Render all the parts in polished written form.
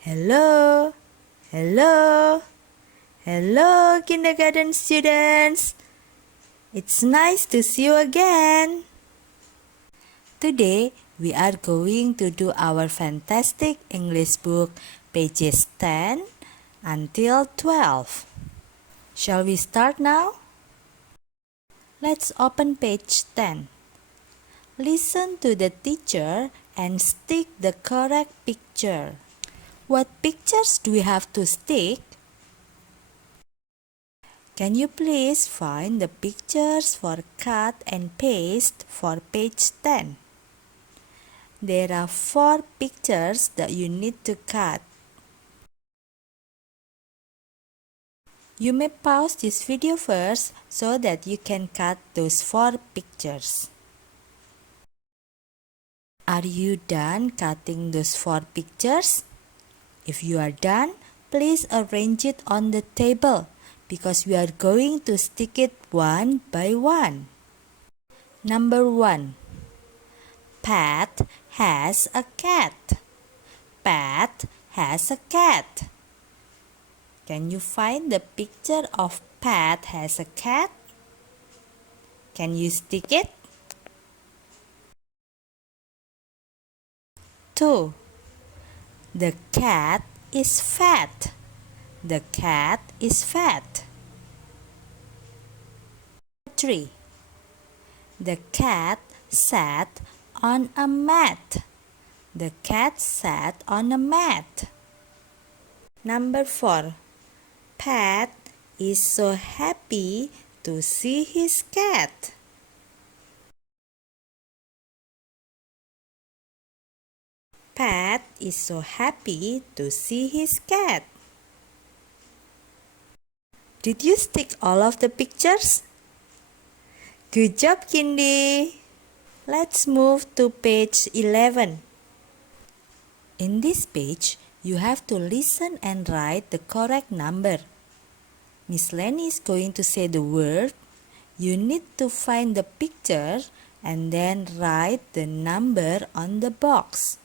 Hello, hello, hello, kindergarten students. It's nice to see you again. Today, we are going to do our fantastic English book, pages 10 until 12. Shall we start now? Let's open page 10. Listen to the teacher and stick the correct picture. What pictures do we have to stick? Can you please find the pictures for cut and paste for page 10? There are 4 pictures that you need to cut. You may pause this video first so that you can cut those 4 pictures. Are you done cutting those 4 pictures? If you are done, please arrange it on the table because we are going to stick it one by one. Number 1. Pat has a cat. Pat has a cat. Can you find the picture of Pat has a cat? Can you stick it? 2. The cat is fat. The cat is fat. 3. The cat sat on a mat. The cat sat on a mat. Number 4. Pat is so happy to see his cat. Pat is so happy to see his cat. Did you stick all of the pictures? Good job, Kindy! Let's move to page 11. In this page, you have to listen and write the correct number. Miss Lenny is going to say the word. You need to find the picture and then write the number on the box.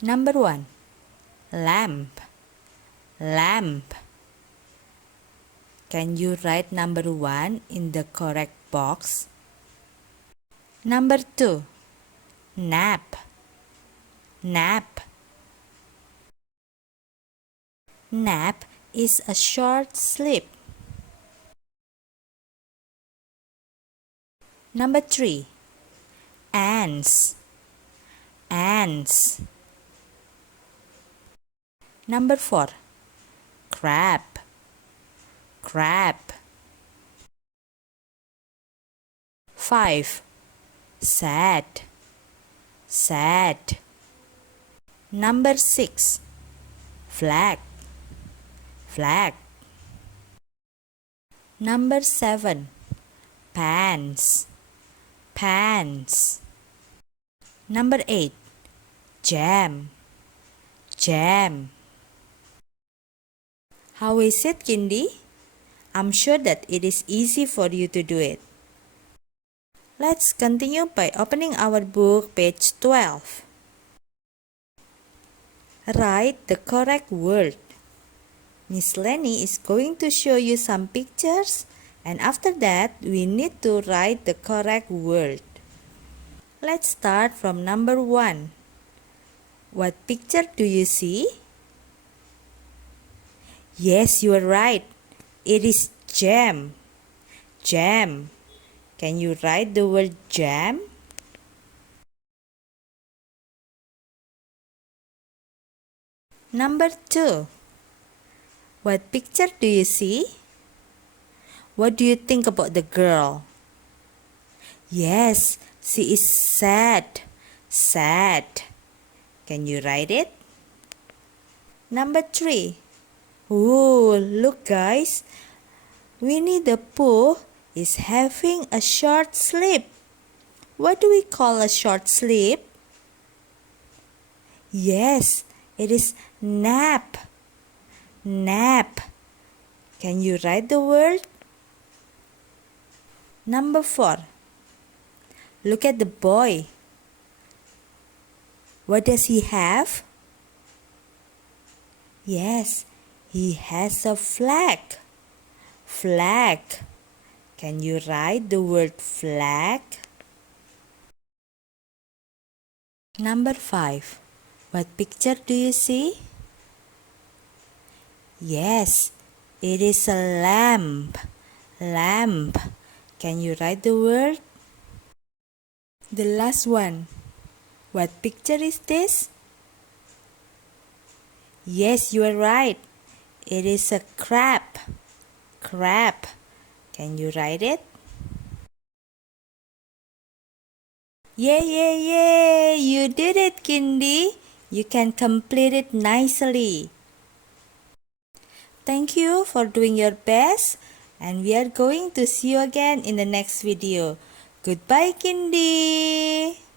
Number 1. Lamp. Lamp. Can you write number 1 in the correct box? Number 2. Nap. Nap. Nap is a short sleep. Number 3. Ants. Ants. Number 4. Crab. Crab. 5. Sad. Sad. Number 6. Flag. Flag. Number 7. Pants. Pants. Number 8. Jam. Jam. How is it, Kindy? I'm sure that it is easy for you to do it. Let's continue by opening our book, page 12. Write the correct word. Miss Lenny is going to show you some pictures, and after that, we need to write the correct word. Let's start from number 1. What picture do you see? Yes, you are right. It is jam. Jam. Can you write the word jam? Number 2. What picture do you see? What do you think about the girl? Yes, she is sad. Sad. Can you write it? Number 3. Oh, look guys. Winnie the Pooh is having a short sleep. What do we call a short sleep? Yes, it is nap. Nap. Can you write the word? Number 4. Look at the boy. What does he have? Yes, he has a flag. Flag. Can you write the word flag? Number 5. What picture do you see? Yes, it is a lamp. Lamp. Can you write the word? The last one. What picture is this? Yes, you are right. It is a crab. Crab. Can you write it? Yay, yay, yay! You did it, Kindy. You can complete it nicely. Thank you for doing your best, and we are going to see you again in the next video. Goodbye, Kindy.